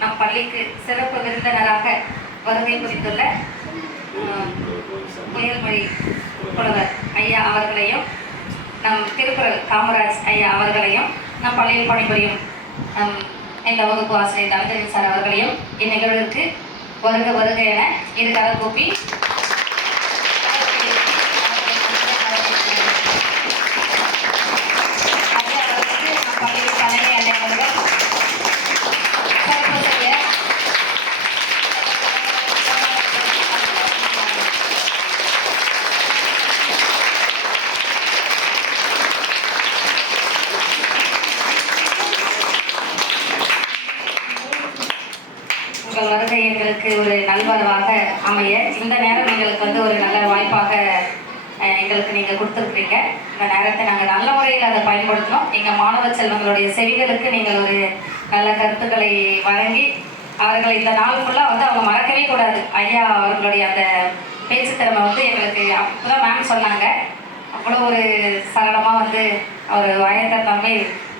நம் பள்ளிக்கு சிறப்பு விருந்தினராக வருகை புரிந்துள்ள புயல்மொழி புலவர் ஐயா அவர்களையும், நம் திருக்குறள் காமராஜ் ஐயா அவர்களையும், நம் பள்ளியில் பணிபுரியும் இந்த வகுப்பு ஆசிரியர் தனஞ்சயன் சார் அவர்களையும் இந்நிகழ்விற்கு வருக வருக என இரு கரம் கூப்பி உங்கள் வருகை எங்களுக்கு ஒரு நல்வரவாக அமைய, இந்த நேரம் எங்களுக்கு ஒரு நல்ல வாய்ப்பாக எங்களுக்கு நீங்கள் கொடுத்துருக்குறீங்க. இந்த நேரத்தை நாங்கள் நல்ல முறையில் அதை பயன்படுத்தணும். எங்கள் மாணவ செல்வங்களுடைய செவிகளுக்கு நீங்கள் ஒரு நல்ல கருத்துக்களை வழங்கி அவர்களை இந்த நாள் ஃபுல்லாக அவங்க மறக்கவே கூடாது. ஐயா அவர்களுடைய அந்த பேச்சு திறமை எங்களுக்கு அப்போதான் மேம் சொன்னாங்க. அவ்வளோ ஒரு சரளமாக அவர் வாயத்த தம்மை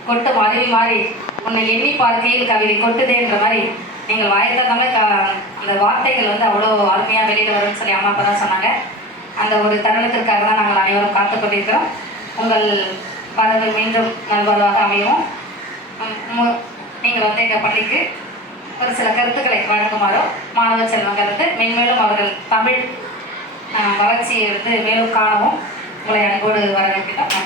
கொட்டு மருவி மாறி உன்னை எண்ணி பார்க்கையில் கவிதை கொட்டுதேன்ற மாதிரி நீங்கள் வாயத்த தமிழ் அந்த வார்த்தைகள் அவ்வளோ அருமையாக வெளியில் வரும்னு சொல்லி அம்மா அப்பா தான் சொன்னாங்க. அந்த ஒரு தருணத்திற்காக தான் நாங்கள் அனைவரும் காத்து கொண்டிருக்கிறோம். உங்கள் வரவு மீண்டும் நல்வரவாக அமையவும், நீங்கள் எங்கள் பள்ளிக்கு ஒரு சில கருத்துக்களை வழங்குமாறோ மாணவ செல்வங்களுக்கு மென்மேலும் அவர்கள் தமிழ் வளர்ச்சியை மேலும் காணவும் உங்களை அன்போடு வரவேற்கிறோம்.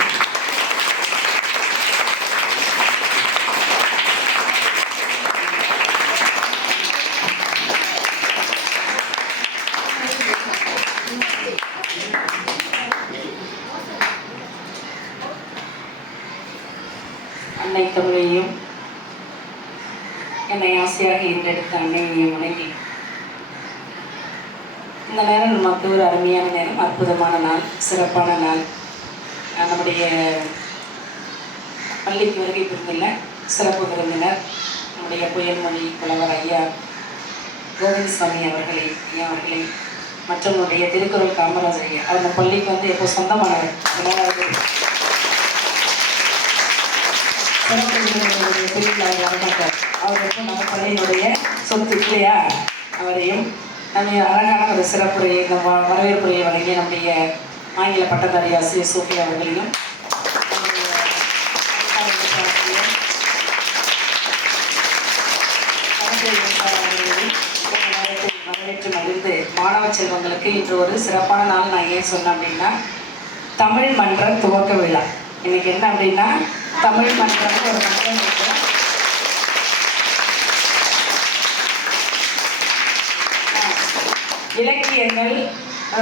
அன்னை தமிழையும் என்னை ஆசையாக ஈன்றெடுத்த அன்னையையும் வணங்கி, இந்த நேரம் நமக்கு ஒரு அருமையான நேரம், அற்புதமான நாள், சிறப்பான நாள். நம்முடைய பள்ளிக்கு வருகை புரிந்துள்ள சிறப்பு விருந்தினர் நம்முடைய புயல்மொழி புலவர் ஐயா கோவிந்தசாமி அவர்களை மற்றும் நம்முடைய திருக்குறள் காமராஜ் ஐயா. அவங்க பள்ளிக்கு எப்போ சொந்தமானவர், அவருக்கு நம்ம பள்ளியினுடைய சொத்து இல்லையா, அவரையும் நம்ம அழகான ஒரு சிறப்புரையை நம்ம வரவேற்புரையை வழங்கிய நம்முடைய ஆங்கில பட்டதாரி ஆசிரியர் சோஃபி அவர்களையும் வரவேற்று மகிழ்ந்து, மாணவ செல்வங்களுக்கு இன்று ஒரு சிறப்பான நாள். நான் ஏன் சொன்னேன் அப்படின்னா, தமிழ் மன்ற துவக்க விழா. இன்னைக்கு என்ன அப்படின்னா, தமிழ் மன்றம் ஒரு மன்றம் இருக்கு. இலக்கியங்கள்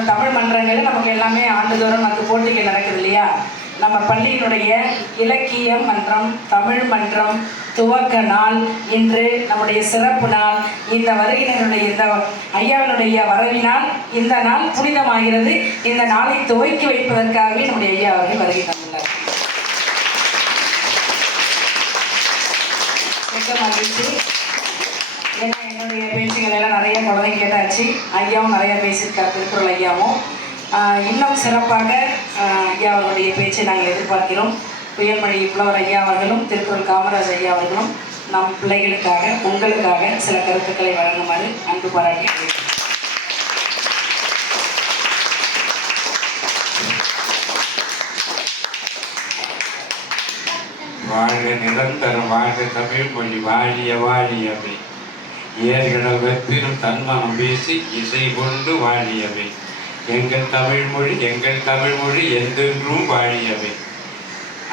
தமிழ் மன்றங்கள் நமக்கு எல்லாமே ஆண்டுதோறும் போட்டிகள் நடக்குது இல்லையா. நம்ம பள்ளியினுடைய இலக்கிய மன்றம், தமிழ் மன்றம் துவக்க நாள் இன்று நம்முடைய சிறப்பு நாள். இந்த வருகினுடைய இந்த ஐயாவினுடைய வரவினால் இந்த நாள் புனிதமாகிறது. இந்த நாளை துவக்கி வைப்பதற்காகவே நம்முடைய ஐயா அவர்கள் வருகை தந்துள்ளார். மிக மகிழ்ச்சி. ஏன்னா என்னுடைய பேச்சுகள் எல்லாம் நிறைய குழந்தைங்க கேட்டாச்சு. ஐயாவும் நிறையா பேசியிருக்கார், திருக்குறள் ஐயாவும். இன்னும் சிறப்பாக ஐயா அவர்களுடைய பேச்சை நாங்கள் எதிர்பார்க்கிறோம். புயல்மொழி புலவர் ஐயா அவர்களும் திருக்குறள் காமராஜ் ஐயா அவர்களும் நம் பிள்ளைகளுக்காக உங்களுக்காக சில கருத்துக்களை வழங்குமாறு அன்பு பாராட்டி வாழ்க நிரந்தரம், வாழ்க தமிழ் மொழி, வாழிய வாழியவை, ஏற்கனவே வெப்பினும் தன்மனம் பேசி இசை கொண்டு வாழியவை, எங்கள் தமிழ்மொழி என்றென்றும் வாழியவை.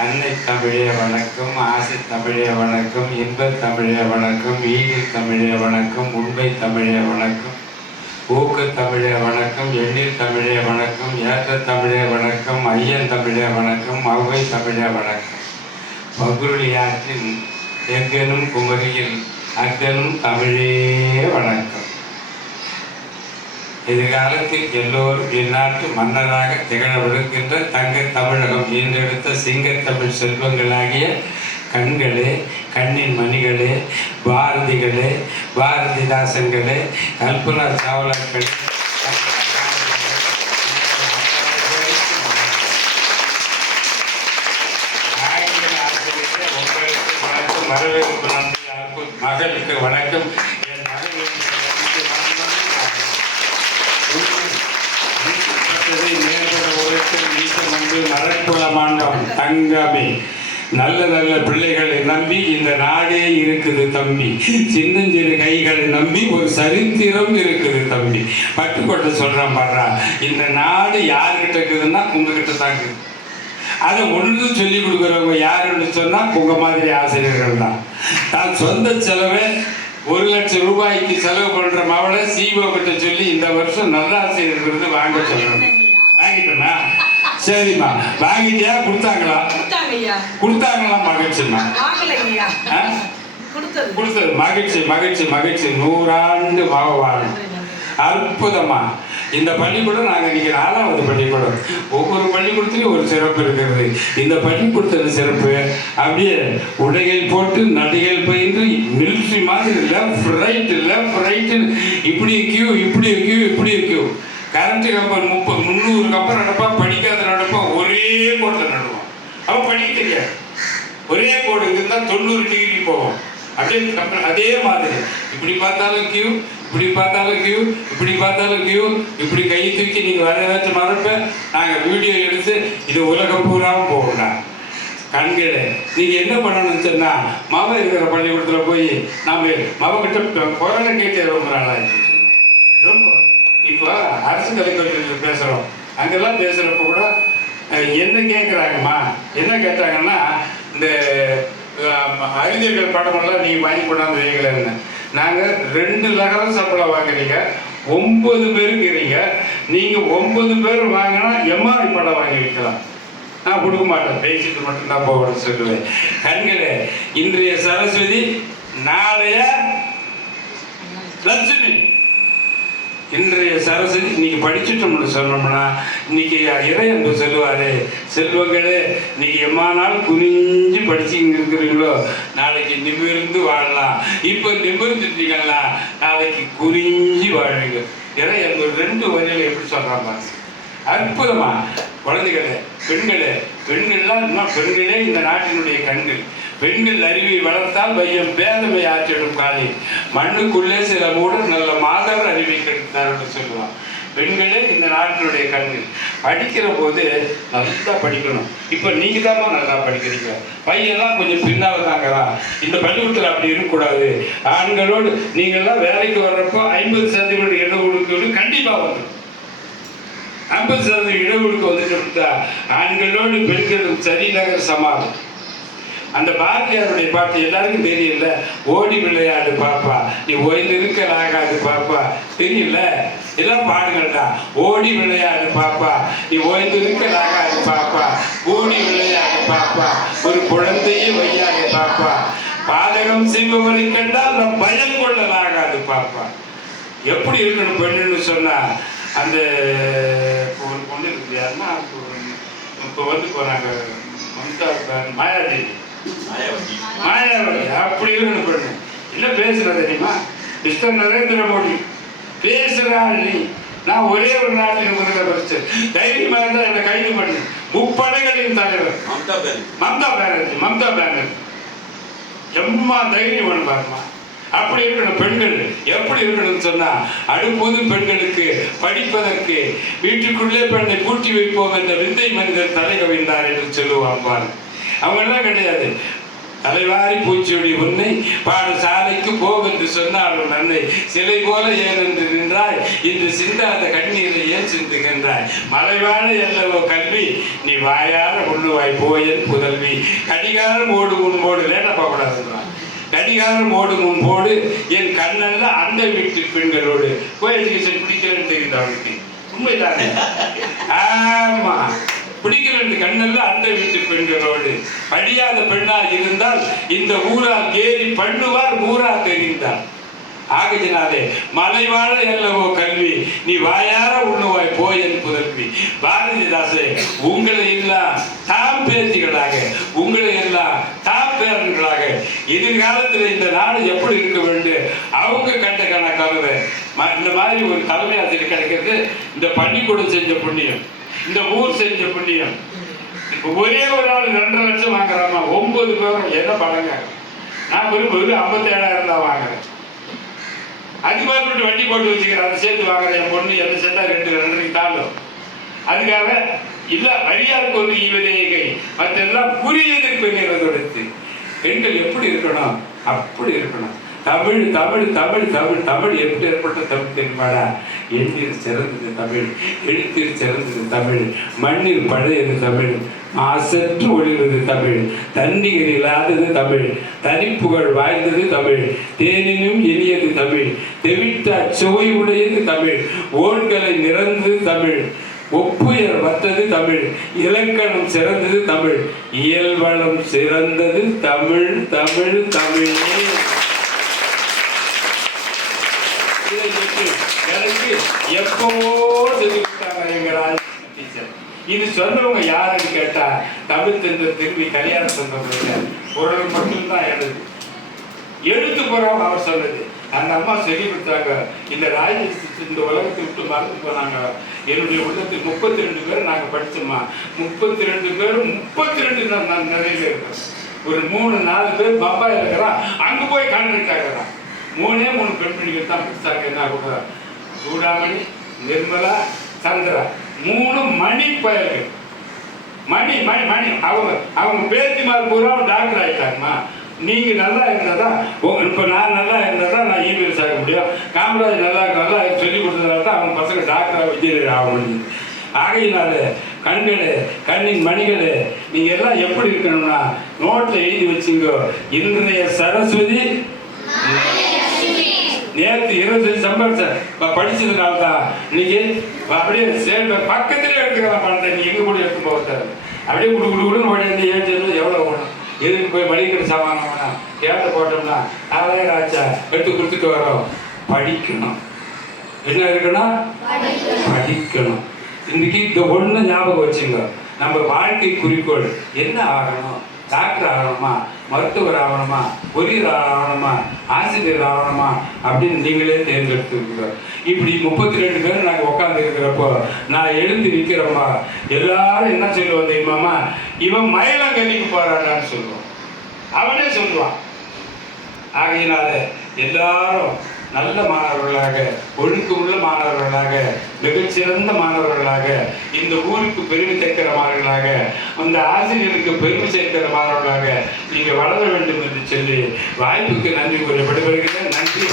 அன்னை தமிழே வணக்கம், ஆசை தமிழே வணக்கம், இன்பத் தமிழே வணக்கம், ஈடு தமிழே வணக்கம், உண்மை தமிழே வணக்கம், ஊக்க தமிழே வணக்கம், எண்ணில் தமிழே வணக்கம், ஏற்ற தமிழே வணக்கம், ஐயன் தமிழே வணக்கம், ஔவை தமிழே வணக்கம். பகுருளியாற்றின் எங்கனும் குமரியில் அங்கனும் தமிழே வணக்கம். எதிர்காலத்தில் எல்லோரும் இந்நாட்டு மன்னராக திகழவிருக்கின்ற தங்க தமிழகம் ஈன்றெடுத்த சிங்கத்தமிழ் செல்வங்களாகிய கண்களே, கண்ணின் மணிகளே, பாரதிகளே, பாரதிதாசன்களே, கல்பனா சாவ்லாக்களே, வரவேற்பு நன்றி மகளுக்கு வணக்கம். என் மகளுக்கு மேற்பட உலகத்தில் நீக்கம் வந்து மரக்குல மாண்டம் தங்கமே. நல்ல நல்ல பிள்ளைகளை நம்பி இந்த நாடே இருக்குது தம்பி. சின்னஞ்சிறு கைகளை நம்பி ஒரு சரித்திரம் இருக்குது தம்பி. பட்டுக்கோட்டை சொல்றான் பாடுறா, இந்த நாடு யாருக்கிட்ட இருக்குதுன்னா உங்ககிட்ட தான் இருக்குது. அதை ஒன்று சொல்லி கொடுக்குறவங்க யாருன்னு சொன்னா உங்க மாதிரி ஆசிரியர்கள் தான். தான் சொந்த செலவை 1 லட்சம் ரூபாய்க்கு செலவு பண்ற மவளை சிஓ கிட்ட சொல்லி இந்த வருஷம் நல்ல ஆசிரியர் விருது வாங்க சொல்லணும். வாங்கிட்டோமா? சரிம்மா, வாங்கிட்டியா? கொடுத்தாங்களா? கொடுத்தாங்களா? மகிழ்ச்சிம்மா. கொடுத்தது மகிழ்ச்சி மகிழ்ச்சி மகிழ்ச்சி. 100 ஆண்டு வாழணும். அற்புதமா. இந்த பள்ளிக்கூடம் நாங்கள் இன்னைக்கு 4வது பள்ளிக்கூடம். ஒவ்வொரு பள்ளிக்கூடத்துலையும் ஒரு சிறப்பு இருக்கிறது. இந்த பள்ளிக்கூடத்தில் சிறப்பு அப்படியே உடைகள் போட்டு நடிகள் பயின்று மிலிட்ரி மாதிரி லெஃப்ட் ரைட்டு இப்படி கியூ இப்படி கியூ இப்படி கியூ. கரண்ட்டு கம்பெனி 300 கம்பெனி நடப்பான். படிக்காத நடப்பான். ஒரே கோட்டில் நடுவான். அவன் படிக்க தெரியாது. ஒரே கோடு இருந்தால் 90 டிகிரி போவோம். அப்படியே கம்பெனி அதே மாதிரி இப்படி பார்த்தாலும் கியூ, இப்படி பார்த்தாலும் கியூ, இப்படி பார்த்தாலும் கியூ. இப்படி கை தூக்கி நீங்கள் வர ஏதாச்சும் மறப்ப நாங்கள் வீடியோ எடுத்து இது உலகம் பூராவும் போகணும். கண்களே, நீங்கள் என்ன பண்ணணும்னு சொன்னால் மவ இருக்கிற பள்ளிக்கூடத்தில் போய் நாம் மவக்கிட்ட கொரோனா கேட்டு ரொம்ப நாளாக ரொம்ப. இப்போ அரசு கலைக்கல்லூரியில் பேசுகிறோம். அங்கெல்லாம் பேசுகிறப்ப கூட என்ன கேட்குறாங்கம்மா, என்ன கேட்டாங்கன்னா இந்த அறிஞர்கள் படமெல்லாம் நீங்கள் வாங்கி கொண்டாந்து வைக்கலன்னு. நாங்கள் 2 லகம் சம்பளம் வாங்குறீங்க, 9 பேருங்கிறீங்க. நீங்கள் 9 பேர் வாங்கினா எம்ஆர்ஐ படம் வாங்கி வைக்கலாம். நான் கொடுக்க மாட்டேன், பேசிட்டு மட்டும்தான் போகணும்னு சொல்லுவேன். கண்களே, இன்றைய சரஸ்வதி நாளைய லட்சுமி. இன்றைய சரஸ்வதி இன்னைக்கு படிச்சுட்டோம்னு சொன்னோம்னா இன்னைக்கு இறையன்பு சொல்லுவாரு, செல்வங்களே இன்னைக்கு எம்மானால் குனிஞ்சு படிச்சு இருக்கிறீங்களோ நாளைக்கு நிமிர்ந்து வாழலாம். இப்போ நிமிர்ந்துட்டீங்களா நாளைக்கு குறிஞ்சி வாழ்வீங்க. இறையன்பு 2 வரையில எப்படி சொல்றாங்க அற்புதமா. குழந்தைகளே, பெண்கள்லாம் இன்னும் பெண்களே இந்த நாட்டினுடைய கண்கள். பெண்கள் அறிவை வளர்த்தால் வையம் பேதமை ஆற்றிடும் காலை. மண்ணுக்குள்ளே சில மூடர் நல்ல மாதவர் அறிவை கெடுத்தார்னு சொல்லுவான். பெண்களே இந்த நாட்டினுடைய கண்கள். படிக்கிற போது நல்லா படிக்கணும். இப்போ நீங்கள் தான் நல்லா படிக்கிறீங்க. பையெல்லாம் கொஞ்சம் பின்னால் தாங்களா. இந்த பள்ளிக்கூடத்தில் அப்படி இருக்கக்கூடாது. ஆண்களோடு நீங்கள்லாம் வேலைக்கு வர்றப்போ 50% இடஒதுக்கீடு கண்டிப்பாக வந்துடும். 50% இடஒதுக்கீடு வந்துட்டு ஆண்களோடு பெண்களும் சரிநகர் சமாளம். அந்த பாரதியாருடைய பாட்டு எல்லாருக்கும் தெரியல. ஓடி விளையாடு பாப்பா, நீ ஓய்ந்து இருக்கலாகாது பாப்பா. தெரியல, எல்லாம் பாடுங்கள்டா. ஓடி விளையாடு பாப்பா, நீ ஓய்ந்து இருக்கலாகாது பாப்பா. ஓடி விளையாடு பாப்பா, ஒரு குழந்தையே வையாது பாப்பா. பாதகம் செய்பவரை கண்டால் நம் பயம் கொள்ளலாகாது பாப்பா. எப்படி இருக்கணும் பெண்ணுன்னு சொன்னா, அந்த ஒரு பொண்ணு இருக்கு யாருன்னா இப்போ வந்து போனாங்க மாயாவதி அப்படி இருக்கணும் பெண்ணு. இல்லை பேசுற தெரியுமா, மிஸ்டர் நரேந்திர மோடி பேசுறாள் நீ. நான் ஒரே ஒரு நாட்டில் முதலமைச்சர் தைரியமாக இருந்தால் என்னை கைது பண்ணு. முப்படைகளின் தலைவர் மம்தா பானர்ஜி எம்மா தைரியம் பண்ணு பாருமா. அப்படி இருக்கணும் பெண்கள். எப்படி இருக்கணும்னு சொன்னா, அடுப்போது பெண்களுக்கு படிப்பதற்கு வீட்டுக்குள்ளே பெண்ணை பூட்டி வைப்போம் என்ற விந்தை மனிதர் தலை கவிழ்ந்தார் என்று சொல்லுவாங்க. அவங்க எல்லாம் கிடையாது. தலைவாரி பூச்சியுடைய உன்னை பாடசாலைக்கு போவென்று சொன்னாலும் நன்னை சிலை போல ஏன் என்று நின்றாய், இன்று சிந்தாத கண்ணீரை ஏன் சிந்துகின்றாய். மலைவாழ எல்லவோ கல்வி, நீ வாயார உண்ணுவாய் போயன் புதல்வி. கடிகாரம் ஓடு முன்போடு லேட்ட போகக்கூடாதுன்றான். கடிகாரம் ஓடு முன்போடு என் கண்ணல்ல அந்த வீட்டு பெண்களோடு கோஎஜுகேஷன் பிடிக்கலன்னு தெரியுது அவனுக்கு. உண்மைதானே? ஆமா, பிடிக்கலன்னு கண்ணல்ல அந்த வீட்டு பெண்களோடு. படியாத பெண்ணால் இருந்தால் இந்த ஊரால் கேரி பண்ணுவார் ஊரா தெரிந்தார். ஆகதினாலே மலைவாழ எல்லவோ கல்வி, நீ வாயார உண்ணுவாய் போயன் புதல்வி. பாரதிதாசே, உங்களை எல்லாம் தாம் பேத்திகளாக, உங்களை எல்லாம் தாம் பேரன்களாக எதிர்காலத்தில் இந்த நாடு எப்படி இருக்க வேண்டும் அவங்க கண்ட கணக்காக இந்த மாதிரி ஒரு தலைமை ஆசிரியர் கிடைக்கிறது இந்த பள்ளிக்கூடம் செஞ்ச புண்ணியம், இந்த ஊர் செஞ்ச புண்ணியம். இப்போ ஒரே ஒரு ஆள் 2.5 லட்சம் வாங்குறாமா, 9 பேரும் என்ன பழங்க. நான் விரும்புவது 57,000 தான் வாங்குறேன். அது மாதிரி வண்டி போட்டு வச்சுக்கிறேன், அதை சேர்த்து வாங்குறேன். என் பொண்ணு எந்த சேர்த்தா 2 தாண்டும். அதுக்காக இல்லை வரியாருக்கு ஒரு ஈவதேகை மற்றெல்லாம் புரியதற்கு பெண்கள் எப்படி இருக்கணும் அப்படி இருக்கணும். தமிழ் தமிழ் தமிழ் தமிழ் தமிழ் எப்படி ஏற்பட்ட தமிழ் தெரியுமாடா? எண்ணில் சிறந்தது தமிழ், எழுத்தில் சிறந்தது தமிழ், மண்ணில் பழையது தமிழ், மாசற்று ஒளிவது தமிழ், தண்ணீர் இல்லாதது தமிழ், தனிப்புகழ் வாய்ந்தது தமிழ், தேனினும் இனியது தமிழ், தெவிட்ட சுவை உடையது தமிழ், ஓன்களை நிறந்தது தமிழ், ஒப்புயர் வந்தது தமிழ், இலக்கணம் சிறந்தது தமிழ், இயல்வளம் சிறந்தது தமிழ் தமிழ் தமிழ். எனக்கு எப்பவோ சொல்லிவிட்டாங்க எங்க டீச்சர். இது சொன்னவங்க யாருன்னு கேட்டா தமிழ் தெரிஞ்ச திரும்பி கல்யாணம் சொன்னவங்க பொருள் மட்டும்தான் எழுத்து போறாம அவர் சொன்னது. அந்த அம்மா சொல்லி கொடுத்தாங்க. இந்த இந்த உலகத்தை விட்டு மறந்து போனாங்க. என்னுடைய உள்ளத்தில் 32 பேர் நாங்கள் படிச்சோம்மா. 32 பேரும் 32 நான் நிறைய இருக்கேன். ஒரு 3-4 பேர் பம்பாயில் இருக்கிறான், அங்கே போய் கான்ட்ராக்ட் 3 பெண்மணிகள் தான் படித்தாங்க. என்ன கூட சூடாமணி, நிர்மலா, சந்திரா 3 மணி பயல்கள். மணி மணி மணி அவங்க பேத்திமார் பூரா டாக்டர் ஆகிட்டாங்கம்மா. நீங்கள் நல்லா இருந்தால் தான் இப்போ நான் நல்லா இருந்தால் தான் நான் இபிஎஸ் ஆக முடியும். காமராஜ் நல்லா சொல்லி கொடுத்ததுனால தான் அவங்க பசங்க டாக்டராக விஜயர் ஆக முடியும். ஆகையினால கண்களே, கண்ணின் மணிகளே, நீங்கள் எல்லாம் எப்படி இருக்கணும்னா நோட்டில் எழுதி வச்சுங்க. இன்றைய சரஸ்வதி நேற்று 25 சம்பளம் படிச்சதுனால தான் இன்னைக்கு அப்படியே சேர்ந்த பக்கத்திலே எடுத்துக்கலாம் பண்ணுறேன். நீ எங்கே கூட எடுத்து போகிறது அப்படியே குடுன்னு ஓடி ஏழு எவ்வளோ ஓடும். எதுக்கு போய் மளிகை சாமான் கேட்ட போட்டோம்னா 4000 ஆச்சா எடுத்து கொடுத்துட்டு வரோம். படிக்கணும். என்ன இருக்கணும்? படிக்கணும். இன்னைக்கு இந்த ஒன்று ஞாபகம் வச்சுங்க. நம்ம வாழ்க்கை குறிக்கோள் என்ன ஆகணும்? டாக்டர் ஆகணுமா, மருத்துவர் ஆகணுமா, பொறியியல் ஆகணுமா, ஆசிரியர் ஆகணுமா அப்படின்னு நீங்களே தேர்ந்தெடுத்துருக்கீங்க. இப்படி 32 பேர் நாங்கள் உட்காந்து இருக்கிறப்போ நான் எழுந்து நிற்கிறோம்மா. எல்லாரும் என்ன சொல்லுவோம் தெரியுமாம்மா? இவன் மயிலங்கல்லிக்கு போறான்னு சொல்லுவான். அவனே சொல்லுவான். ஆகையினால எல்லாரும் நல்ல மாணவர்களாக, ஒழுக்கமுள்ள மாணவர்களாக, மிகச்சிறந்த மாணவர்களாக, இந்த ஊருக்கு பெருமை சேர்க்கிற மாணவர்களாக, அந்த ஆசிரியருக்கு பெருமை சேர்க்கிற மாணவர்களாக நீங்கள் வளர வேண்டும் என்று சொல்லி வாய்ப்புக்கு நன்றி கூறி விடைபெறுகிறேன். நன்றி.